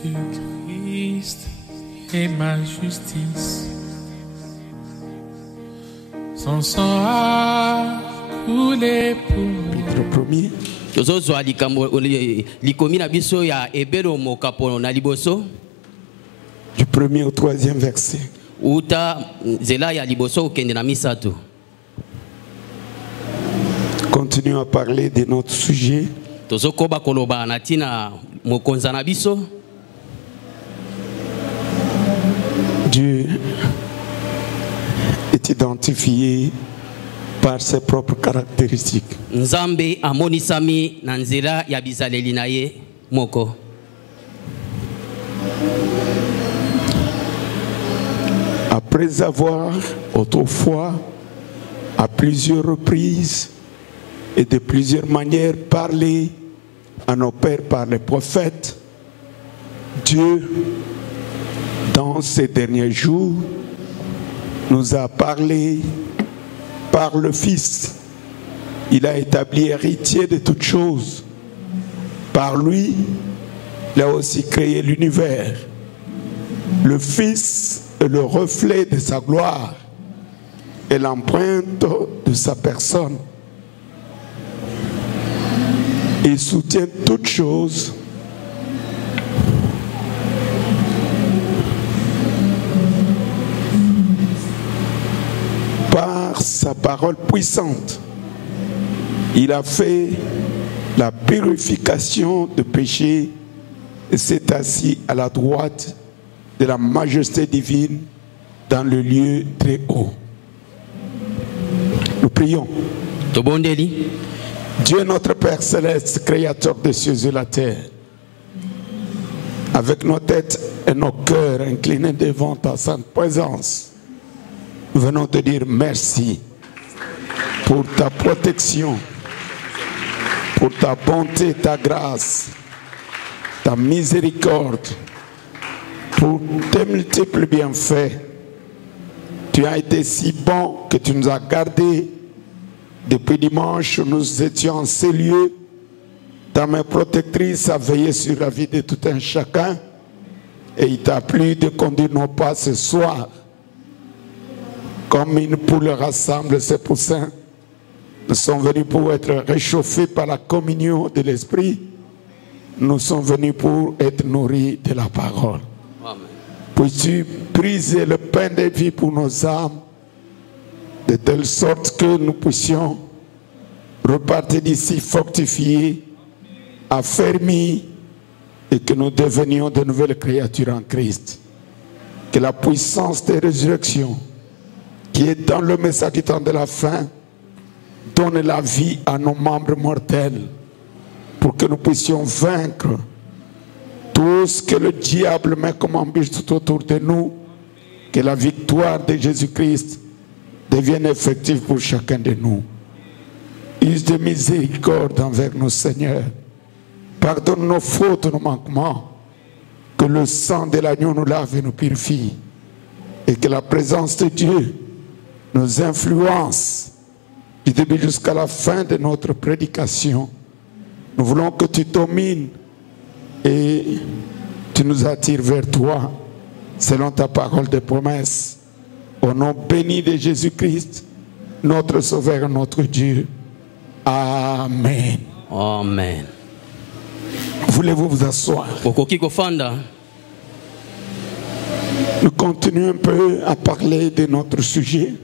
Christ est ma justice. Son sang a coulé pour moi. Chapitre 1er. Du 1er au 3e verset. Continuons à parler de notre sujet. Dieu est identifié par ses propres caractéristiques. Après avoir autrefois, à plusieurs reprises et de plusieurs manières parlé à nos pères par les prophètes, Dieu, dans ces derniers jours, nous a parlé par le Fils. Il a établi héritier de toutes choses. Par lui, il a aussi créé l'univers. Le Fils est le reflet de sa gloire et l'empreinte de sa personne. Il soutient toutes choses par sa parole puissante. Il a fait la purification de péché et s'est assis à la droite de la majesté divine dans le lieu très haut. Nous prions. Dieu notre Père céleste, créateur des cieux et de la terre, avec nos têtes et nos cœurs inclinés devant ta sainte présence, nous venons te dire merci pour ta protection, pour ta bonté, ta grâce, ta miséricorde, pour tes multiples bienfaits. Tu as été si bon que tu nous as gardés. Depuis dimanche, nous étions en ces lieux. Ta main protectrice a veillé sur la vie de tout un chacun. Et il t'a plu de conduire nos pas ce soir. Comme une poule rassemble ses poussins, nous sommes venus pour être réchauffés par la communion de l'Esprit. Nous sommes venus pour être nourris de la parole. Puisses-tu briser le pain de vie pour nos âmes, de telle sorte que nous puissions repartir d'ici fortifiés, affermis, et que nous devenions de nouvelles créatures en Christ. Que la puissance de résurrection qui est dans le message du temps de la fin donne la vie à nos membres mortels pour que nous puissions vaincre tout ce que le diable met comme embûche tout autour de nous. Que la victoire de Jésus-Christ devienne effective pour chacun de nous. Use de miséricorde envers nos seigneurs. Pardonne nos fautes, nos manquements. Que le sang de l'agneau nous lave et nous purifie. Et que la présence de Dieu nous influence du début jusqu'à la fin de notre prédication. Nous voulons que tu domines et tu nous attires vers toi selon ta parole de promesse. Au nom béni de Jésus-Christ, notre Sauveur, notre Dieu. Amen. Amen. Voulez-vous vous asseoir? Nous continuons un peu à parler de notre sujet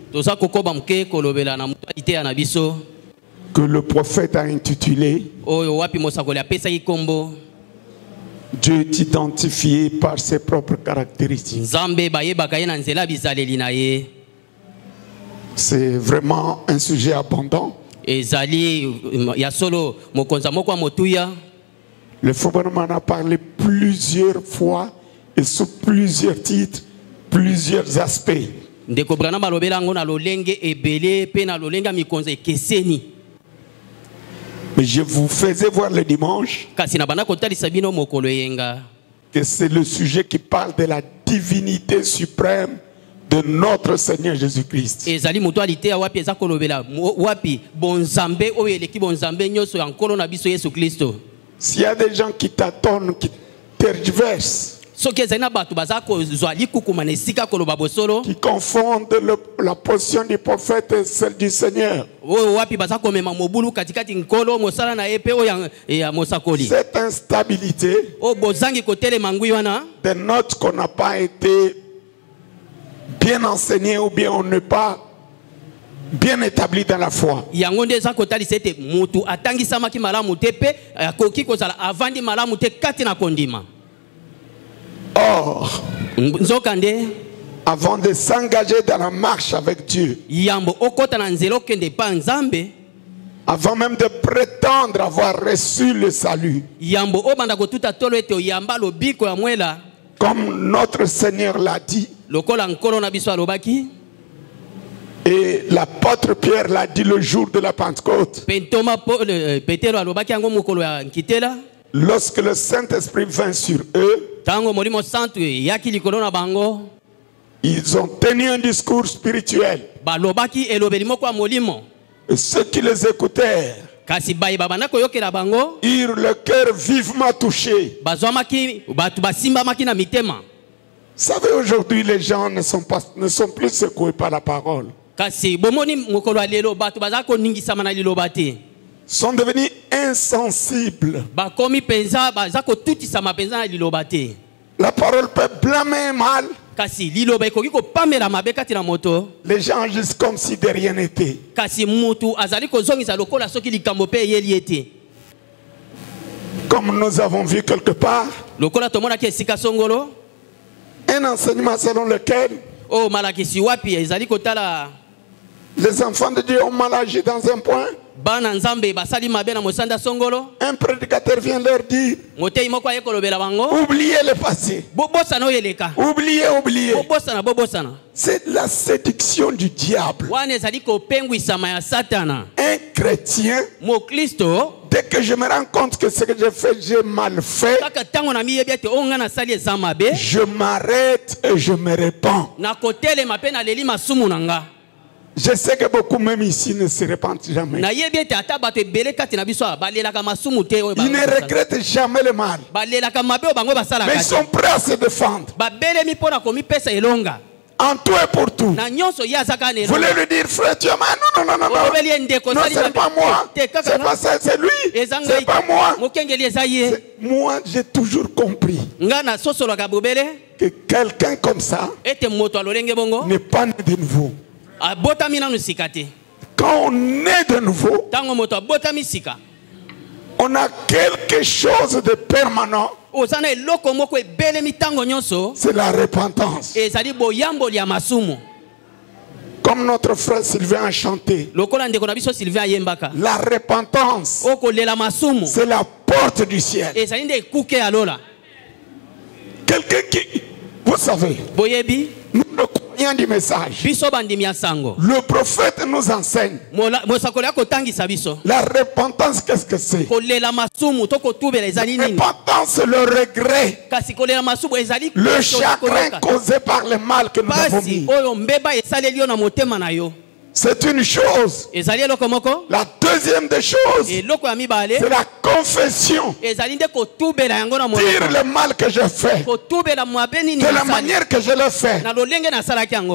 que le prophète a intitulé Dieu est identifié par ses propres caractéristiques. C'est vraiment un sujet abondant. Le frère en a parlé plusieurs fois et sous plusieurs titres, plusieurs aspects. Mais je vous faisais voir le dimanche que c'est le sujet qui parle de la divinité suprême de notre Seigneur Jésus-Christ. S'il y a des gens qui tâtonnent, tergiversent, qui confondent la position du prophète et celle du Seigneur. Cette instabilité dénote qu'on n'a pas été bien enseigné ou bien on n'est pas bien établi dans la foi. Or, avant de s'engager dans la marche avec Dieu, avant même de prétendre avoir reçu le salut, comme notre Seigneur l'a dit, et l'apôtre Pierre l'a dit le jour de la Pentecôte, lorsque le Saint-Esprit vint sur eux, ils ont tenu un discours spirituel. Et ceux qui les écoutèrent eurent le cœur vivement touché. Vous savez, aujourd'hui, les gens ne sont plus secoués par la parole. Sont devenus insensibles. La parole peut blâmer mal. Les gens agissent comme si de rien n'était. Comme nous avons vu quelque part, un enseignement selon lequel les enfants de Dieu ont mal agi dans un point. Un prédicateur vient leur dire: oubliez le passé. Oubliez. C'est la séduction du diable. Un chrétien, dès que je me rends compte que ce que j'ai fait, j'ai mal fait, je m'arrête et je me répands. Je sais que beaucoup même ici ne se repentent jamais. Ils ne regrettent jamais le mal. Mais ils sont prêts à se défendre. En tout et pour tout. Vous voulez lui dire: frère, tu es mal? Non, c'est pas moi. C'est pas ça, c'est lui. C'est pas moi. Moi, j'ai toujours compris que quelqu'un comme ça n'est pas né de nouveau. Quand on est de nouveau, on a quelque chose de permanent. C'est la repentance. Comme notre frère Sylvain a chanté, la repentance, c'est la porte du ciel. Quelqu'un qui, vous savez, nous le croyons du message. Le prophète nous enseigne. La repentance, qu'est-ce que c'est? La repentance, c'est le regret, le chagrin causé par le mal que nous avons mis. C'est une chose. La deuxième des choses, c'est la confession. Dire le mal que j'ai fait, de la manière que je l'ai fait.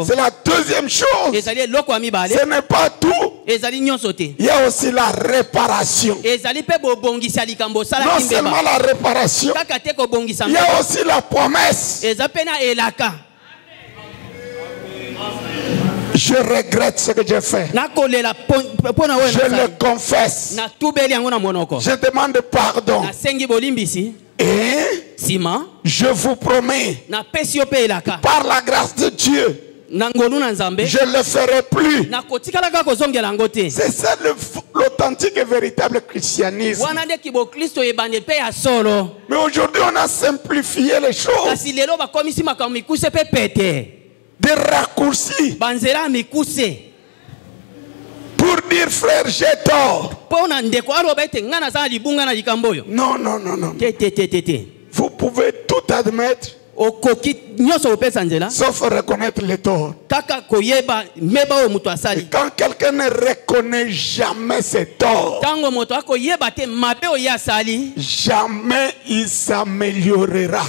C'est la deuxième chose. Ce n'est pas tout. Il y a aussi la réparation. Non seulement la réparation, il y a aussi la promesse. Je regrette ce que j'ai fait. Je le confesse. Je demande pardon. Et je vous promets, par la grâce de Dieu, je ne le ferai plus. C'est ça l'authentique et véritable christianisme. Mais aujourd'hui, on a simplifié les choses. Des raccourcis pour dire: frère, j'ai tort. Non. Vous pouvez tout admettre sauf reconnaître les torts. Et quand quelqu'un ne reconnaît jamais ses torts, jamais il s'améliorera.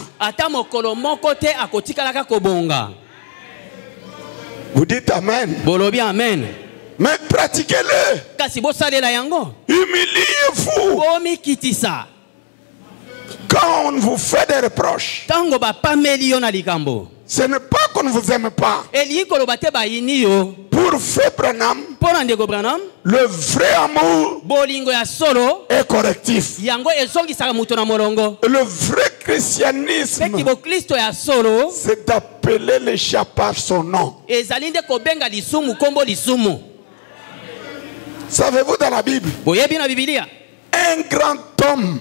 Vous dites Amen. Amen. Mais pratiquez-le. Humiliez-vous. Quand on vous fait des reproches, ce n'est pas qu'on ne vous aime pas. Pour Frère Branham, le vrai amour est correctif. Le vrai christianisme, c'est d'appeler les chats par son nom. Savez-vous dans la Bible, un grand homme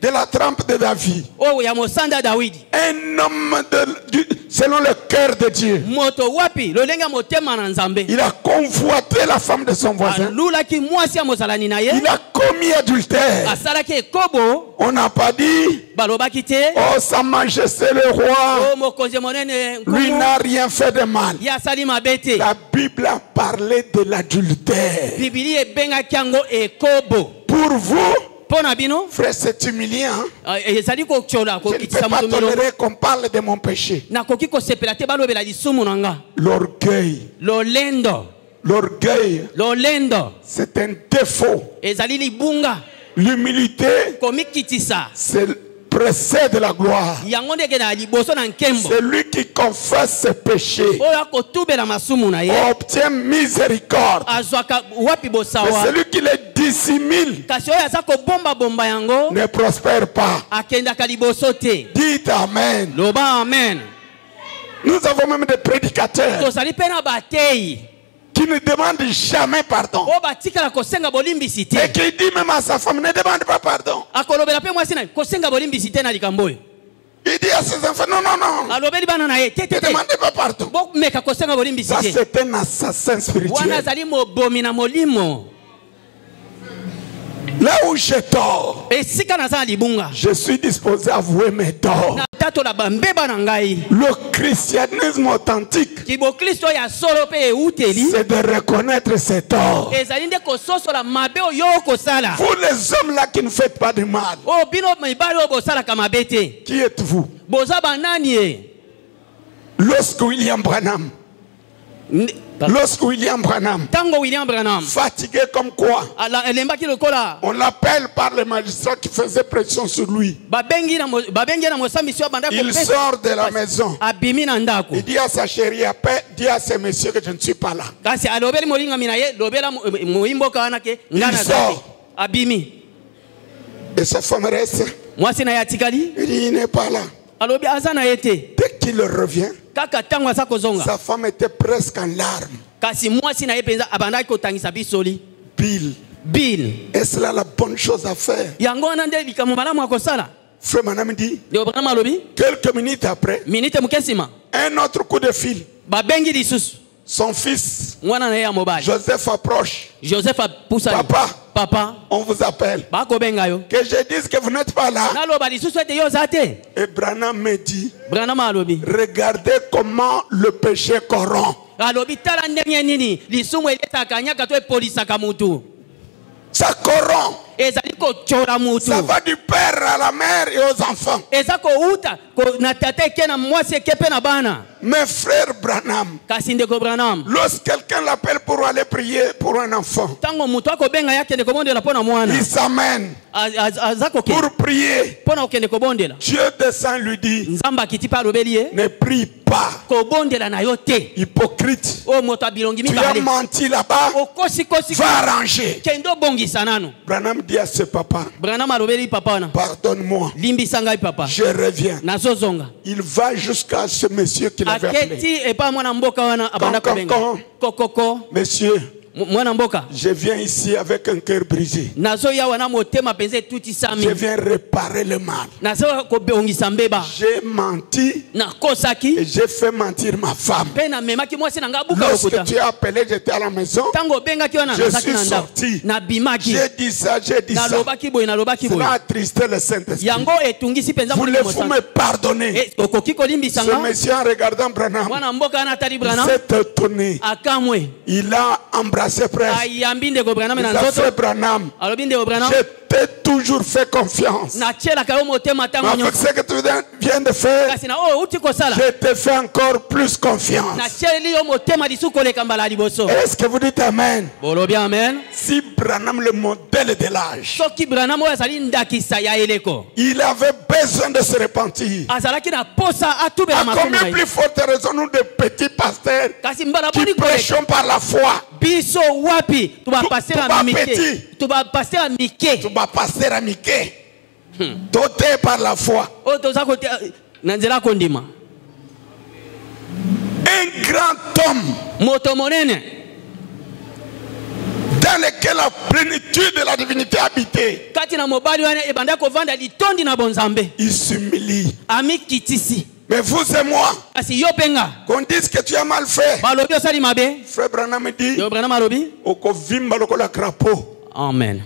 de la trempe de David, un homme selon le cœur de Dieu, il a convoité la femme de son voisin, il a commis adultère. On n'a pas dit, oh Sa Majesté le roi, lui n'a rien fait de mal. La Bible a parlé de l'adultère. Pour vous, frère, c'est humiliant. Je ne peux pas tolérer qu'on parle de mon péché. L'orgueil. L'orgueil, c'est un défaut. L'humilité, précède la gloire. C'est lui qui confesse ses péchés, obtient miséricorde. Mais celui qui les dissimule ne prospère pas. Dites Amen. Nous avons même des prédicateurs qui ne demandent jamais pardon. Et qui dit même à sa femme, ne demande pas pardon. Il dit à ses enfants, non, ne demandez pas pardon. Ça, c'est un assassin spirituel. Là où j'ai tort, je suis disposé à avouer mes torts. Le christianisme authentique, c'est de reconnaître ses torts. Vous les hommes là qui ne faites pas de mal, qui êtes-vous? Lorsque William Branham, fatigué comme quoi, on l'appelle par les magistrats qui faisaient pression sur lui. Il sort de la maison. Il dit à sa chérie, dis à ces messieurs que je ne suis pas là. Il sort. Et sa femme reste. Il dit, il n'est pas là. Dès qu'il revient, sa femme était presque en larmes. Bill, est-ce là la bonne chose à faire? Frère Branham dit, quelques minutes après, un autre coup de fil. Son fils, Joseph, approche. Papa, on vous appelle. Que je dise que vous n'êtes pas là. Et Branham me dit, regardez comment le péché corrompt. Ça corrompt. Ça va du père à la mère et aux enfants. Mais frère Branham, lorsque quelqu'un l'appelle pour aller prier pour un enfant, il s'amène pour prier. Dieu descend lui dit, ne prie pas. Hypocrite, tu as menti là-bas, va arranger. Branham dit à ce papa, pardonne-moi, je reviens. Il va jusqu'à ce monsieur qui l'avait appelé. Monsieur, Je viens ici avec un cœur brisé. Je viens réparer le mal. J'ai menti et j'ai fait mentir ma femme. Lorsque tu as appelé, j'étais à la maison. Je suis sorti. J'ai dit ça, j'ai dit ça. Cela a attristé le Saint-Esprit. Voulez-vous me pardonner? Ce monsieur en regardant Branham s'est étonné. Il a embrassé frère. Il a fait Branham. Je t'ai toujours fait confiance. Avec ce que tu viens de faire, je te fais encore plus confiance. Est-ce que vous dites Amen? Si Branham, le modèle de l'âge, il avait besoin de se repentir, à combien plus forte raison nous de petits pasteurs qui prêchons par la foi? Tu vas passer à Mickey. Doté par la foi. Un grand homme dans lequel la plénitude de la divinité habitait. Il s'humilie. Mais vous et moi, qu'on dise que tu as mal fait. Frère Branham dit, Amen.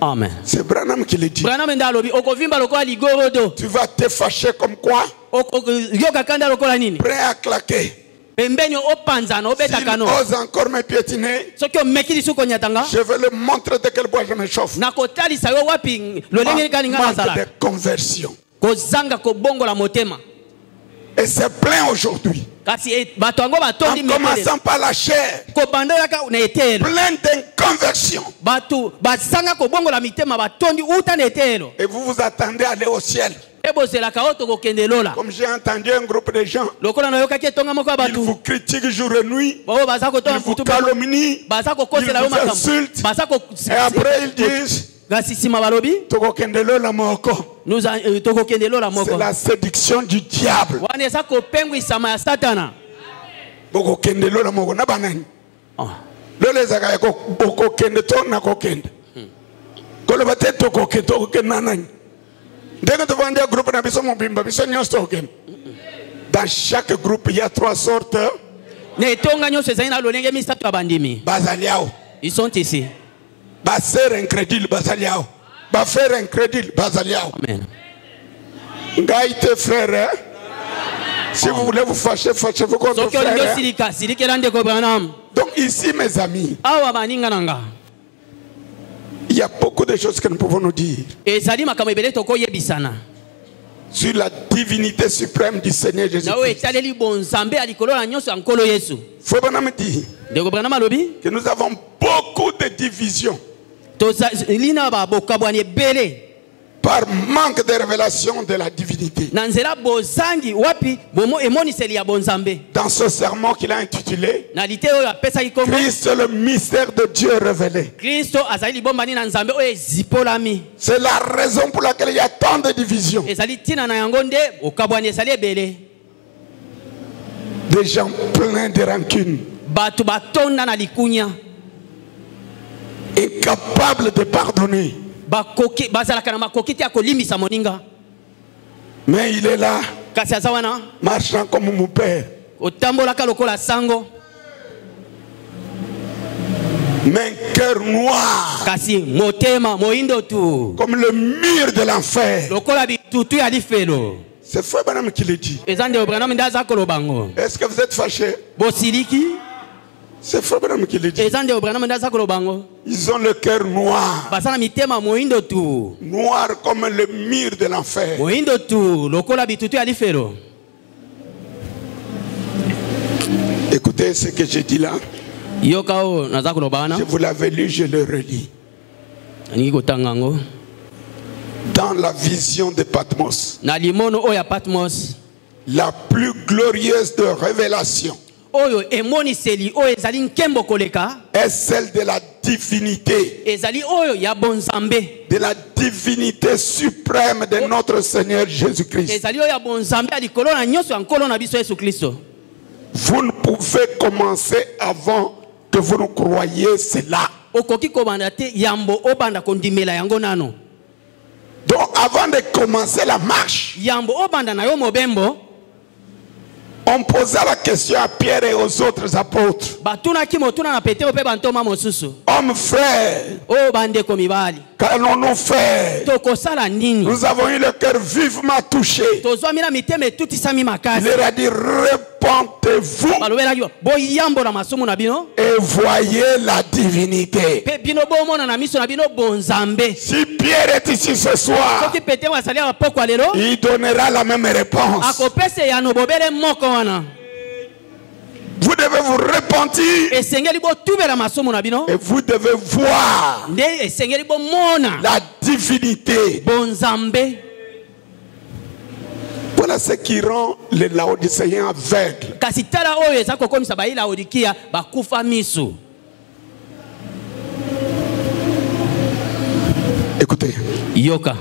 Amen. C'est Branham qui le dit. Tu vas te fâcher comme quoi? Prêt à claquer. S'il ose encore me piétiner, je vais le montrer de quel bois je me chauffe. Manque de conversion. Et c'est plein aujourd'hui. En commençant par la chair, plein d'inconversion. Et vous vous attendez à aller au ciel. Comme j'ai entendu un groupe de gens, ils vous critiquent jour et nuit, ils vous calomnient, ils vous insultent, et après ils disent c'est la séduction du diable. Dans chaque groupe, il y a 3 sortes. Ils sont ici. Basser incrédule, Basaliao. Bafer incrédule, Basaliao. Amen. Gaïté frère. Si vous voulez vous fâcher, fâchez-vous contre frère. Donc ici, mes amis, il y a beaucoup de choses que nous pouvons nous dire sur la divinité suprême du Seigneur Jésus-Christ. Frère Branham dit que nous avons beaucoup de divisions par manque de révélation de la divinité. Dans ce sermon qu'il a intitulé Christ, le mystère de Dieu révélé. C'est la raison pour laquelle il y a tant de divisions. Des gens pleins de rancune, incapables de pardonner. Mais il est là, marchant comme mon père. Mais un cœur noir, comme le mur de l'enfer. C'est Frère Branham qui le dit. Est-ce que vous êtes fâchés? C'est Frère Branham qui le dit. Ils ont le cœur noir. Noir comme le mur de l'enfer. Écoutez ce que je dis là. Je vous l'avais lu, je le relis. Dans la vision de Patmos, la plus glorieuse de révélation est celle de la divinité, de la divinité suprême de notre Seigneur Jésus-Christ. Vous ne pouvez commencer avant que vous nous croyez cela. Okoki kobanda te yambo obanda kondimela yango nano. Donc avant de commencer la marche, Yambo obanda na yo mobembo. on posa la question à Pierre et aux autres apôtres. Batuna ki motuna na Petero pe bantoma mosusu. Hommes frères, O bande ko mibali. qu'allons-nous faire? Tokosala nini? Nous avons eu le cœur vivement touché. Tozwa mina miteme tutisami Il makasi. leur a dit, repentez-vous Balobelaki bo yambo na masumu na bino. et voyez la divinité. Pe bino bomona na miso na bino bonzambe. Si Pierre est ici ce soir, Soki Petero asali apoko lelo. il donnera la même réponse. Akopese ya no bobele moko wana. Vous devez vous repentir Esengeli bo tubela masumu na bino. et vous devez voir Nde esengeli bo mona la divinité. bonzambe. Voilà ce qui rend les Laodicéens aveugles. Kasi tala oyo eza kokomisa ba ila odikia bakufa miso. Écoutez, Yoka.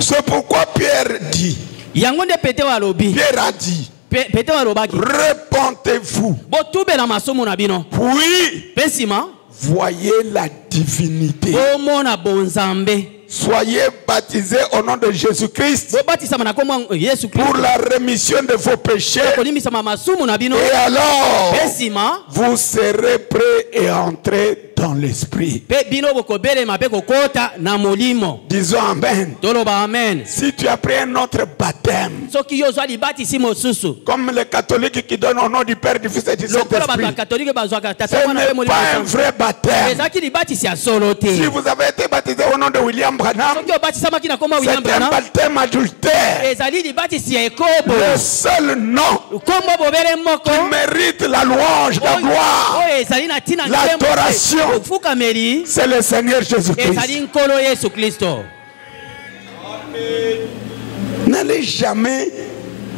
c'est pourquoi Pierre dit, Yango nde Petero alobi. Pierre a dit, Petero alobaki. repentez-vous, Bo tubela masumu na bino. puis Pesima. voyez la divinité. Bo mona bonzambe. Soyez baptisés au nom de Jésus-Christ Bo batisama na kombo Yesu pour Kristo. la rémission de vos péchés. Kolimbisa masumu na bino. Et alors, Pesima. vous serez prêts et entrez dans l'esprit. Pe bino bokobelema pe kokota na molimo. Disons Amen. Toloba amen. Si tu as pris un autre baptême, Soki yo zwa libatisi mosusu. comme les catholiques qui donnent au nom du Père, du Fils et du Lokola bato ya Saint-Esprit, katolike bazwaka tata ce mwana pe n'est molimo. pas un vrai baptême. Ezaki libatisi ya solo te. Si vous avez été baptisé au nom de William Branham, Soki obatisamaki na kombo William c'est un Branham. baptême adultère. Ezali libatisi ya ekobo. Le seul nom Kombo bobele moko. qui mérite la louange, la gloire, Oyo ezali na tina l'adoration, ofukameli. c'est le Seigneur Jésus-Christ. Ezali nkolo Yesu Kristo. N'allez jamais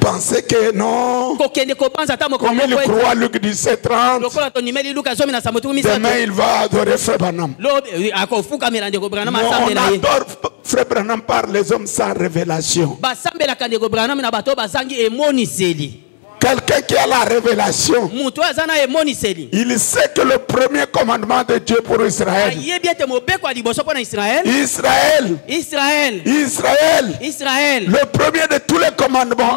penser que non, Kokende kopanza ta moko comme il moko. croit Luc 17:30, Lokola tonimeli Luka 17:30. demain il va adorer Frère Branham. Lo akofukamela ndeko Branham Non, on asambela ye. adore Frère Branham par les hommes sans révélation. Basambelaka ndeko Branham na bato bazangi emoniseli. Quelqu'un qui a la révélation, Mutu azana emoniseli. il sait que le premier commandement de Dieu pour Israël, Ayebi ete mobeko ya liboso mpona Israel. Israël, Israel. Israël, Israel. le premier de tous les commandements,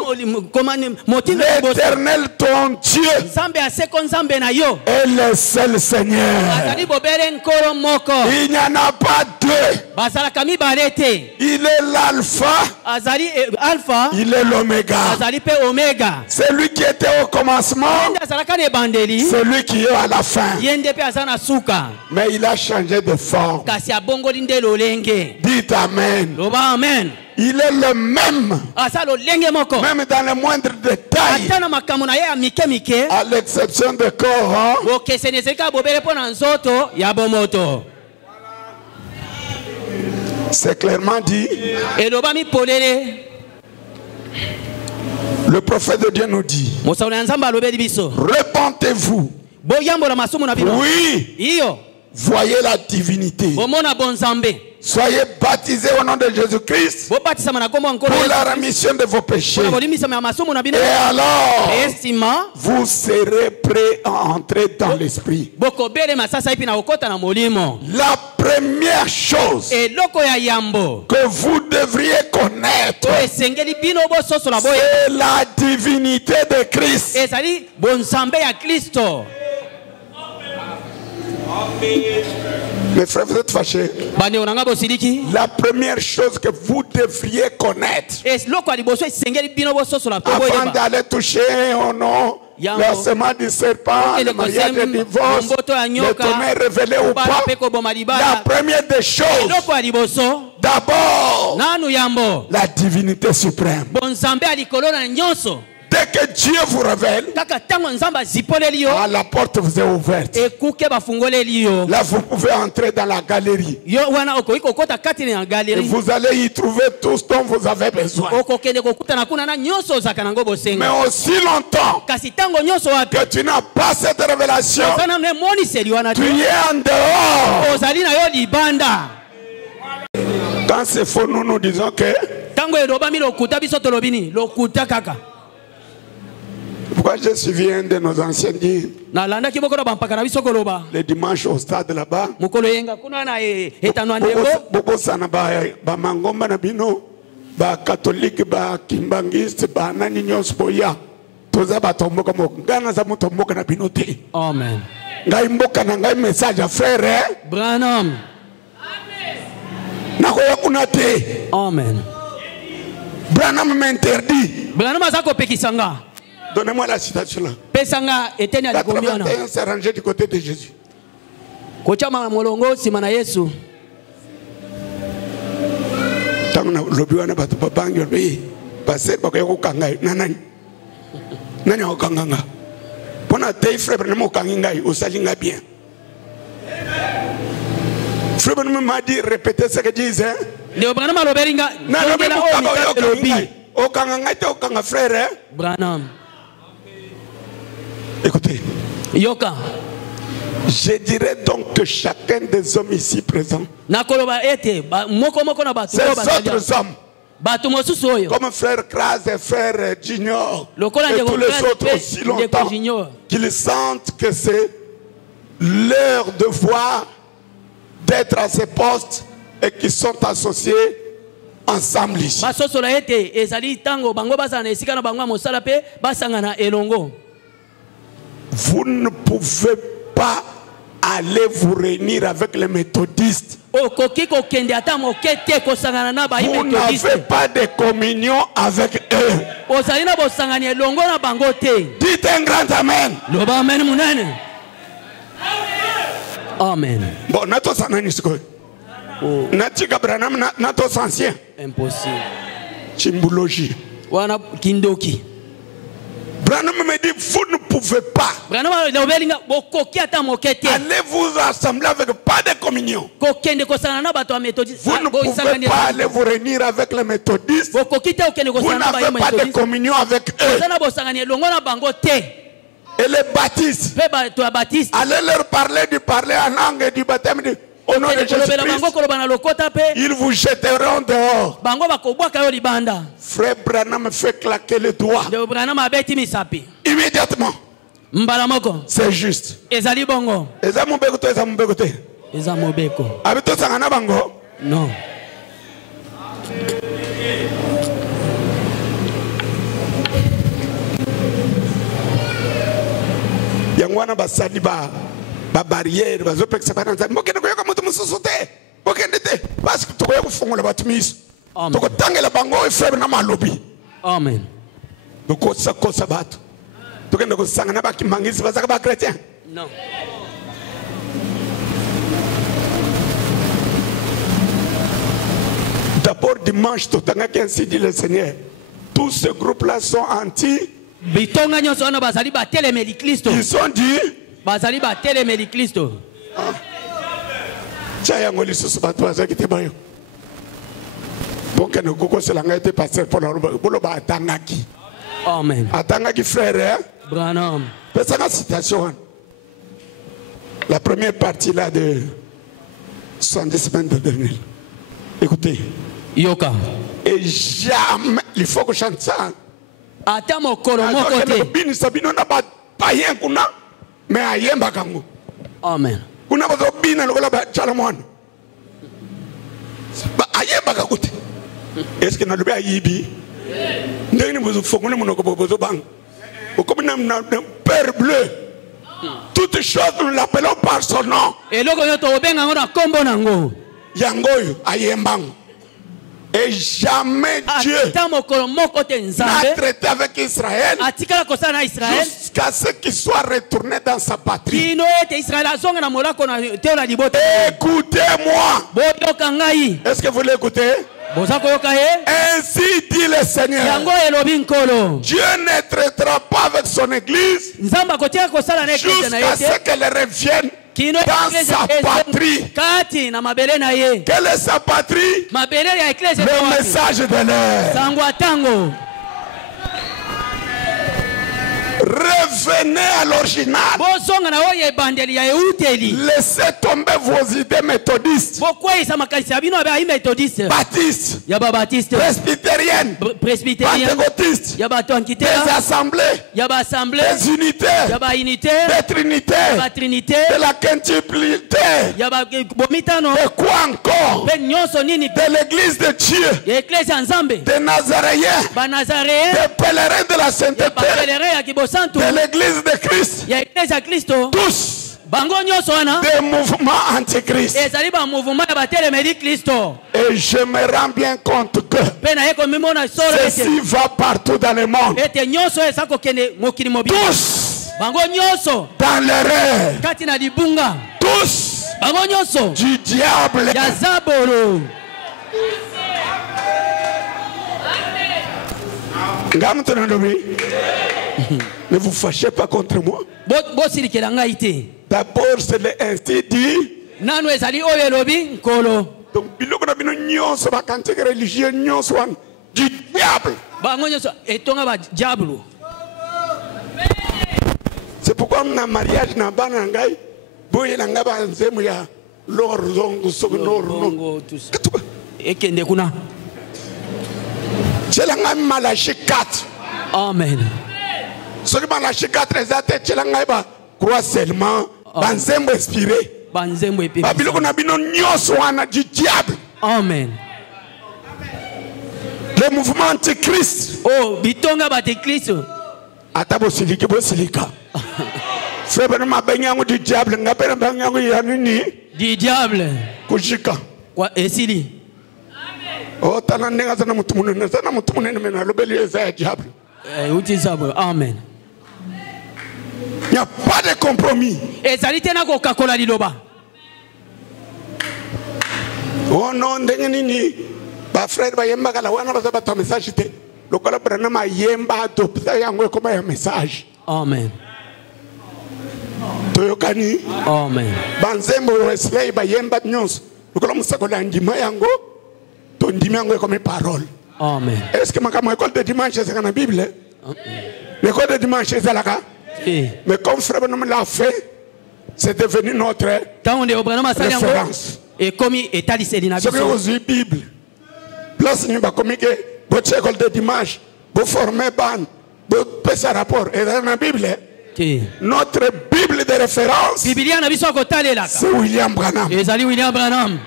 Motindo ya liboso. l'Éternel ton Dieu Nzambe aseko nzambe na yo. est le seul Seigneur. Azali bobele nkolo moko. Il n'y en a pas deux. Bazalaka mibale te. Il est l'alpha, Azali alpha. il est l'oméga. Azali pe omega. Celui qui était au commencement, Yende azalaka na ebandeli. celui qui est à la fin. Yende pe aza na suka. Mais il a changé de forme. Kasi abongoli nde lolenge. Dites Amen. Loba amen. Il est le même, Asa lolenge moko. même dans les moindres détails, Ata na makambo na ye ya mike mike. à l'exception de corps. Bokeseni ezali kaka bobele mpo na nzoto ya bomoto. C'est clairement dit. Elobami polele. Le prophète de Dieu nous dit, Mosalo ya Nzambe alobeli biso. repentez-vous. Boyambola masumu na bino. Oui, Iyo. voyez la divinité. Bomona bonzambe. Soyez baptisés au nom de Jésus-Christ Bobatisama na kombo nkolo pour la Yesu. rémission de vos péchés. Mpona kolimbisama ya masumu na bino. Et alors, Esima. vous serez prêts à entrer dans l'esprit. Bokobelema sasa ipi na kokota na molimo. La première chose Eloko ya yambo. que vous devriez connaître, Oyo esengeli bino bososola boye. c'est la divinité de Christ. Ezali bonzambe ya Kristo. Mes frères, vous êtes fâchés. Bande onanga bosiliki. La première chose que vous devriez connaître Eloko ya liboso esengeli bino bososola to avant boyeba. d'aller toucher au nom, Yango. la semence du serpent, le mariage de divorce, le tonnerre révélé ou pas. La première des choses, Eloko ya liboso. d'abord, Nanu yambo. la divinité suprême. Bonzambe ya likolo na nyonso. Dès que Dieu vous révèle, Kaka tango nzambe azipoleli yo. la porte vous est ouverte. Ekuke bafungoleli yo. Là, vous pouvez entrer dans la galerie. Yo wana okoki kokota kati na Et galerie. vous allez y trouver tout ce dont vous avez besoin. Okokende kokutana kuna na nyonso ozaka nango Mais bosenga. aussi longtemps Kasi tango nyonso wapi. que tu n'as pas cette révélation, Ozana ne moniseli wana tu te. es en dehors. Ozali na yo libanda. Quand c'est faux, nous disons que Tango elobami lokuta biso tolobini. Lokuta kaka. Pourquoi je suivi un de nos anciens dire nalandaki moko na bampaka na biso koloba le dimanche au stade là-bas? mokolo yenga kuna na etano ndeko Bobosana ba mangomba na bino ba catholique ba kimbangiste ba nani nyos boya toza ba tomboka ngana za mutomboka na bino te. Amen. Ngai mboka na ngai message à frère Branham. Na ko yakuna te. Amen. Branham m'interdit. Branham azako pekisanga. Donnez-moi la citation là. Pesanga eteni alikombiona. 81 s'est rangé du côté de Jésus. Kochama molongo sima na Yesu. Tangna lobiwana batu babangi be passer ba ko kanga nanani. Nani okanganga. Pona te frère mo kanginga osalinga bien. Frère m'a dit répéter ce que disait. Le Branham aloberinga. Okanganga te okanga frère. Branham. Écoutez. Yoka. Je dirais donc que chacun des hommes ici présents, ces autres hommes, comme frère Kras et frère Junior, et tous les autres aussi longtemps, qu'ils sentent que c'est leur devoir d'être à ces postes et qui sont associés ensemble ici. Vous ne pouvez pas aller vous réunir avec les méthodistes. Vous n'avez pas de communion avec eux. Dites un grand amen. Amen. Bon, nato sanani siko. Natika Branham nato ancien. Impossible. Chimbologie. Wana kindoki. Branham me dit, vous ne pouvez pas. Allez vous rassembler avec pas de communion. Vous ne pouvez pas aller vous réunir avec les méthodistes. Vous n'avez pas de communion avec eux. Et les baptistes, allez leur parler du parler en langue et du baptême au nom de Jésus-Christ. Ils vous jetteront dehors. Frère Branham fait claquer les doigts. Immédiatement. C'est juste. Non. Yangwana basali ba barrière bazopekisa bananza mokende koyoka moto mususu te mokende te parce que tokoya kufungola batu miso tokotangela bango efebe na malobi. Amen. Kosa batu tokende kosangana bakimangisi bazaka ba chrétien. Non. D'abord dimanche totangaki ainsi dit le Seigneur. Tous ces groupes là sont anti. Ils sont dit bazali batelemeli Kristo. Chaya ngoli susu batu bazakite bayo. Bonke no koko selanga était pasteur pour le ba atangaki. Amen. Atangaki frère Branham. Pesanga citation. La première partie là de 70 semaines de 2000. Écoutez. Yoka. Et jamais il faut que je chante ça. Ata mokolo moko te. Bini sabino na ba payen kuna me ayemba kango. Amen. Kuna bazo bina lokola ba chalamwana. Ba ayemba kakuti. Est-ce que na lobe ayibi? Ndeni bozo fongole monoko bozo bang. Comme na père bleu. Toutes choses nous l'appelons par son nom. Et loko yoto obenga ngona kombo nango. Yangoyo ayembango. Et jamais Dieu n'a traité avec Israël jusqu'à ce qu'il soit retourné dans sa patrie. Écoutez-moi. Est-ce que vous l'écoutez? Ainsi dit le Seigneur. Dieu ne traitera pas avec son église jusqu'à ce qu'elle revienne dans sa patrie. Quelle est sa patrie? Le message de l'air. Revenez à l'original. bozonga na oyo ebandeli ya euteli. Laissez tomber vos idées méthodistes, bokweyisa makanisi ya bino abe methodiste baptistes, ya babatiste presbytériennes, presbytérien pentecôtistes, ya bato des ankitela assemblées, ya baassemblée des unités, ya baunité des trinités, ya batrinité de la quintuplicité, ya bomitano de quoi encore? mpe nyonso nini De l'église de Dieu, ya eklesi ya nzambe des Nazaréens, banazaréen des pèlerins de la ya sainteté, bapelere ya kibosantu de l'église de Christ, ya eklesi ya kristo tous bango nyonso wana des mouvements antichrist. ezali bamouvement ya batelemeli kristo Et je me rends bien compte que mpe naye komimona solo ceci ete va partout dans le monde. ete nyonso eza kokende mokili mobili Tous bango nyonso dans l'erreur, kati na libunga tous bango nyonso du diable. ya zabolo. Ne vous fâchez pas contre moi. bosilikela ngai te D'abord, c'est l'instinct dit. nanu ezali oyo elobi nkolo Donc, biloko na bino nyonso bakantike religieux nyonso wana du diable. bango nyonso etonga badiablo. C'est pourquoi na mariage na bana ngai boye na ngai banzemu ya lor zongo soki lor no. ekende kuna. Tshela ngai Malachi 4. Amen. Soki Malachi 4 eza te tshela ngai ba croix seulement banzembo inspiré. banzembo epe. Babiloko na bino nyonso wana du diable. Amen. Le mouvement antichrist. Oh bitonga bate kristo. Ata bosiliki bosilika. Frère na mabenyango du diable ngapela banyango ya nini? Du diable. Kushika. Kwa esili. Oh tana nenga sana mutu munene mena lobeli eza ya diable. Uti zabolo. Amen. Il n'y a pas de compromis. ezali tena kokakola liloba. Oh non ndenge nini ba frère ba yemba kala wana baza ba message te. Lokola brana ma yemba adopta yango koma ya message. Amen. Toyokani. Amen. Banzembo Wesley ba yemba nyonso. Lokola musakola ndima yango to ndima yango comme parole. Amen. Est-ce que ma école de dimanche c'est dans la Bible? L'école de dimanche c'est là. Mais comme frère Branham l'a fait, c'est devenu notre référence. Et comme etaliseli na biso. C'est que la Bible. Place ni ba komi ke votre école de dimanche, vous formez ban, vous faites un rapport et dans la Bible. Notre Bible de référence. Biblia na biso kotalela. C'est William Branham. Ezali William Branham.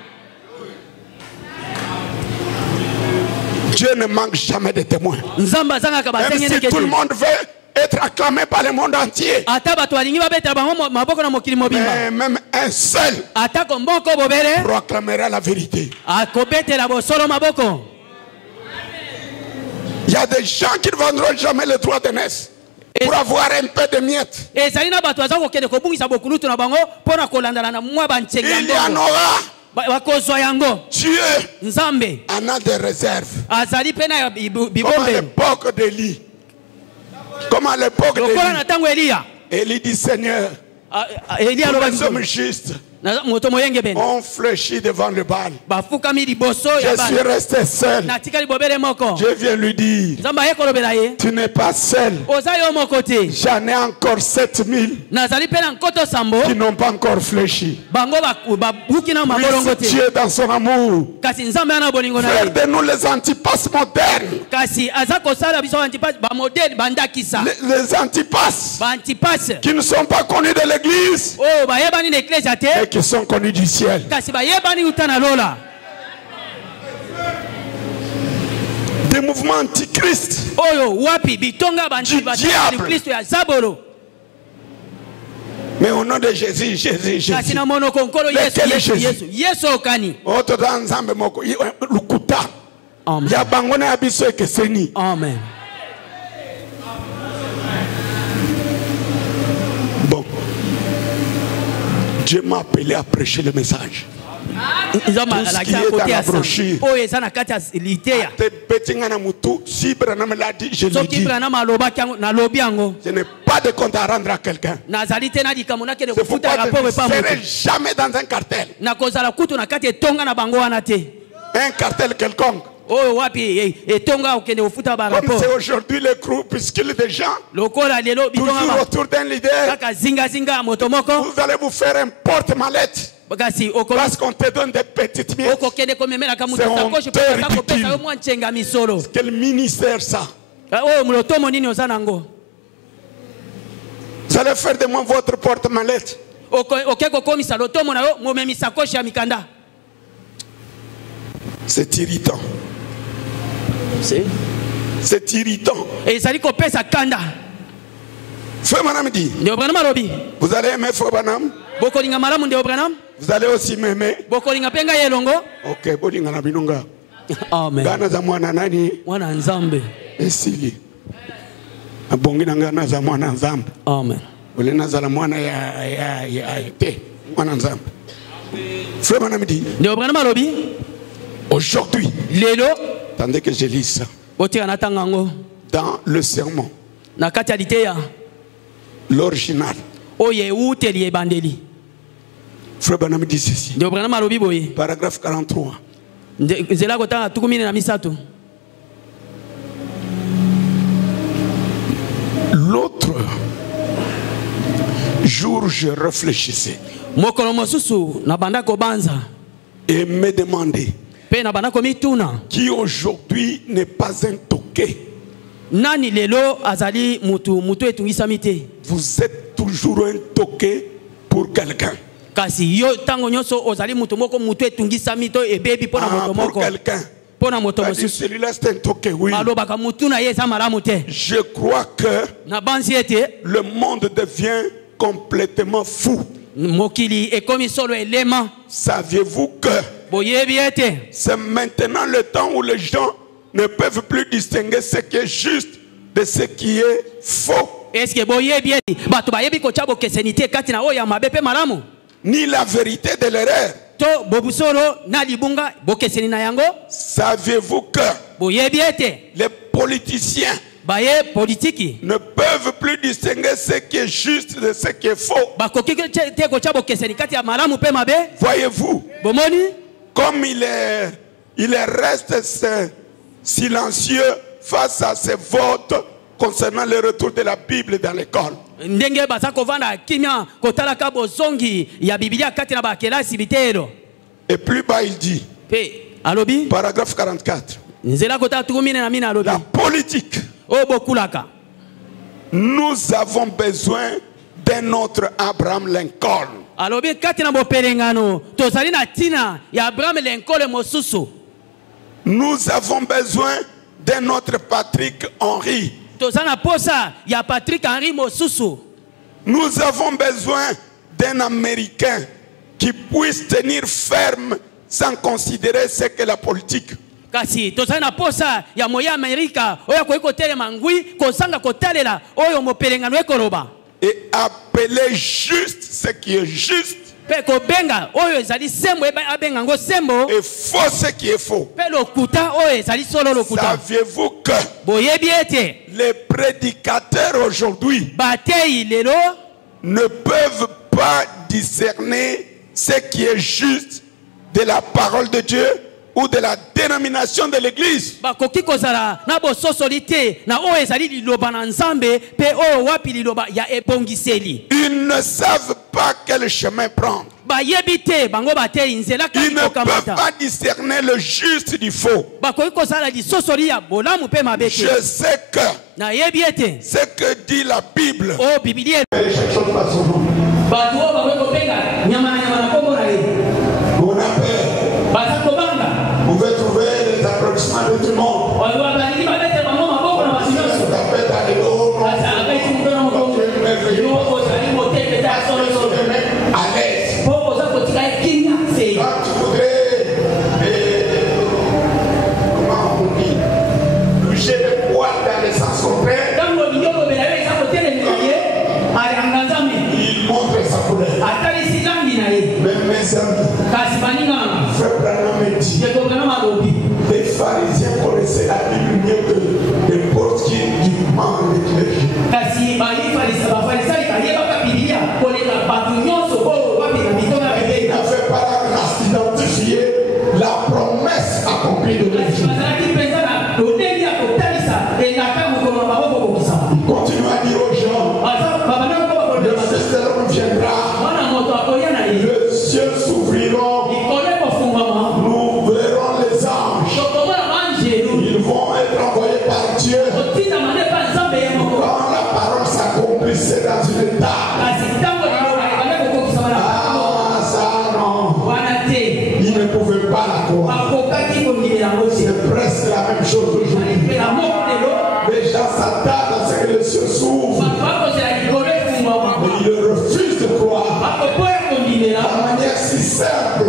Dieu ne manque jamais de témoins. Même si tout le monde veut être acclamé par le monde entier. Mais même un seul proclamera la vérité. Il y a des gens qui ne vendront jamais le droit de naissance pour avoir un peu de miettes. Il y en aura. Dieu en a des réserves. Comme à l'époque d'Élie. Comme à l'époque d'Élie. Élie dit Seigneur, nous sommes justes. On fléchit devant le Baal. Je suis resté seul. Je viens lui dire, tu n'es pas seul. J'en ai encore 7000 qui n'ont pas encore fléchi. Oui, Dieu dans son amour. Frère de nous les antipasses modernes. Les antipasses qui ne sont pas connus de l'église. Qui sont connus du ciel. Des mouvements antichrist. Du diable. Mais au nom de Jésus, Jésus, Jésus. Lequel Jésus? Autre dans Nzambe moko lukuta. Ya bangona ya biso ekeseni. Amen. Bon. Dieu m'a appelé à prêcher le message. Tout ce qui est dans la brochure. Si Branham l'a dit, je le dis. Je n'ai pas de compte à rendre à quelqu'un. C'est pourquoi je ne serai jamais dans un cartel. Un cartel quelconque. Oh wapi etonga okende ofuta ba Comme rapport. c'est aujourd'hui le groupuscule des gens, Lokola lelo toujours bitonga autour d'un leader, kaka zinga motomoko. vous allez vous faire un porte-mallette Bagasi parce qu'on te donne des petites miettes. okokende komemela kamuta C'est sakoshi honteux, pe tako pesa ridicule. yo mwanchenga misolo. Quel ministère ça? Oh mulotomo nini ozanango. Vous allez faire de moi votre porte-mallette. Okeko komisa lotomo na yo momemisa koshi ya mikanda. C'est irritant. C'est irritant. Et ça dit qu'on pèse à Kanda. Frère Manam dit, vous allez aimer Frère Manam? Vous allez aussi m'aimer? Ok, bolinga na binunga. Amen. Gana za mwana nani? Mwana nzambe. Esili. Abongi na ngana za mwana nzambe. Amen. Ule nazala mwana ya te. Mwana nzambe. Frère Manam dit, aujourd'hui, attendez que je lise ça. Dans le sermon, l'original, Frère Branham dit ceci. Paragraphe 43. L'autre jour, je réfléchissais et me demandais qui aujourd'hui n'est pas un toqué. Vous êtes toujours un toqué pour quelqu'un. Pour quelqu'un. Celui-là c'est un toqué, oui. Je crois que le monde devient complètement fou. Saviez-vous que c'est maintenant le temps où les gens ne peuvent plus distinguer ce qui est juste de ce qui est faux? Ni la vérité de l'erreur. Saviez-vous que les politiciens ne peuvent plus distinguer ce qui est juste de ce qui est faux? Voyez-vous, comme il reste silencieux face à ces votes concernant le retour de la Bible dans l'école. Et plus bas il dit, paragraphe 44, la politique, nous avons besoin d'un autre Abraham Lincoln. Nous avons besoin d'un autre Patrick Henry. Nous avons besoin d'un Américain qui puisse tenir ferme sans considérer ce que la politique. Et appeler juste ce qui est juste. Et faux ce qui est faux. Saviez-vous que les prédicateurs aujourd'hui ne peuvent pas discerner ce qui est juste de la parole de Dieu ou de la dénomination de l'église? Ils ne savent pas quel chemin prendre. Ils ne peuvent pas discerner le juste du faux. Je sais que ce que dit la Bible, vous pouvez trouver les applaudissements de tout le monde. À l'aise. Quand tu voudrais, comment on dit, toucher le poil dans le sens contraire, il montre sa couleur. Même mes amis, Frère Branham dit, les pharisiens connaissaient la Bible mieux que n'importe qui du membre de clergé. Il n'avait pas la grâce d'identifier la promesse accomplie de Jésus. Il continue à dire aux gens, le Fils de l'homme viendra, les cieux s'ouvriront, nous verrons les anges, ils vont être envoyés par Dieu. Quand la parole s'accomplissait dans une table, il ne pouvait pas la croire. C'est presque la même chose aujourd'hui. Les gens s'attardent à ce que les cieux s'ouvrent, mais ils refusent de croire. La manière si simple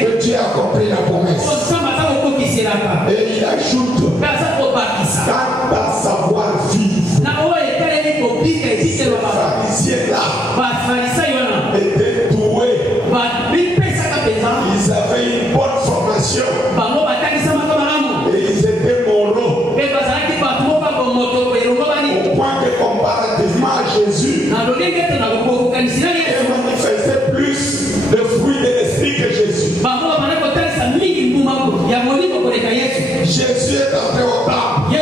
que Dieu a compris la promesse. Et il ajoute, quant à savoir vivre, ces pharisiens-là étaient doués. Ils avaient une bonne formation. Et ils étaient moraux. Au point que comparativement à Jésus, ils manifestaient plus de fruits de l'esprit que Jésus. Jésus est entré au temple. Il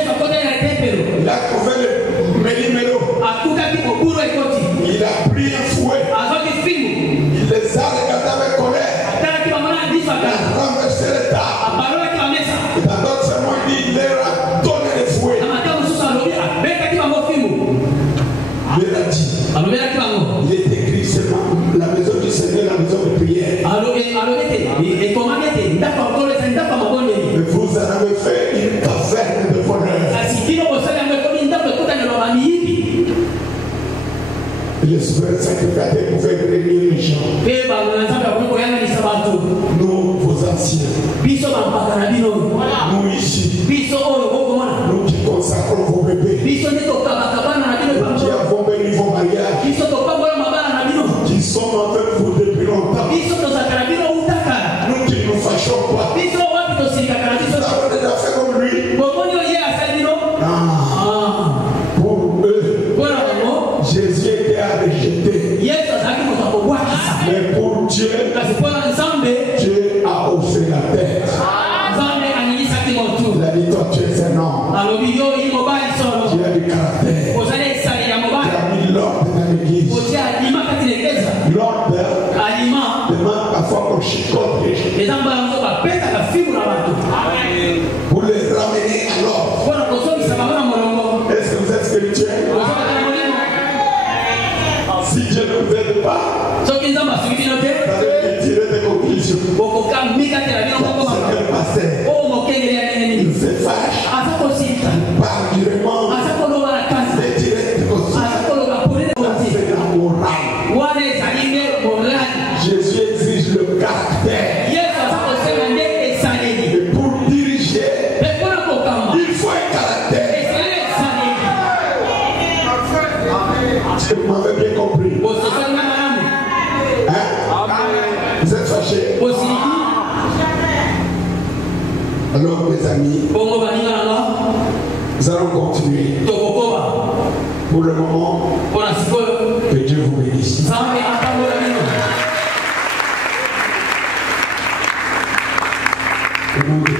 a trouvé le méli-mélo. Il a pris un fouet. Il les a regardés avec colère. Il a renversé les tables. Et dans d'autres sermons, il dit, il leur a donné les fouets. Il leur a dit, il est écrit seulement la maison du Seigneur, la maison de prière. Mais vous en avez fait une caverne de voleurs. Et le souverain sacrificateur pouvait réunir les gens. Nous, vos anciens, nous ici, nous qui consacrons vos bébés, qui avons béni vos mariages, qui sommes avec vous depuis longtemps, nous qui ne nous fâchons pas, nous avons déjà fait comme lui. Pour eux, Jésus était à rejeter. Mais pour Dieu, Dieu a haussé la tête. Il a dit, toi tu es un homme. Tu as du caractère. Tu as mis l'ordre dans l'église. L'ordre demande parfois qu'on chicote les gens. Pour les ramener à l'ordre. Est-ce que vous êtes spirituel? Si Dieu ne vous aide pas, vous allez tirer des conclusions. C'est le pasteur. Il se fâche. Il parle durement. Il tire des conclusions. C'est la morale. Jésus exige le caractère. Et pour diriger, il faut un caractère. Vous m'avez bien compris. Hein? Vous êtes fâchés? Alors mes amis, nous allons continuer. Pour le moment, que Dieu vous bénisse. Au nom de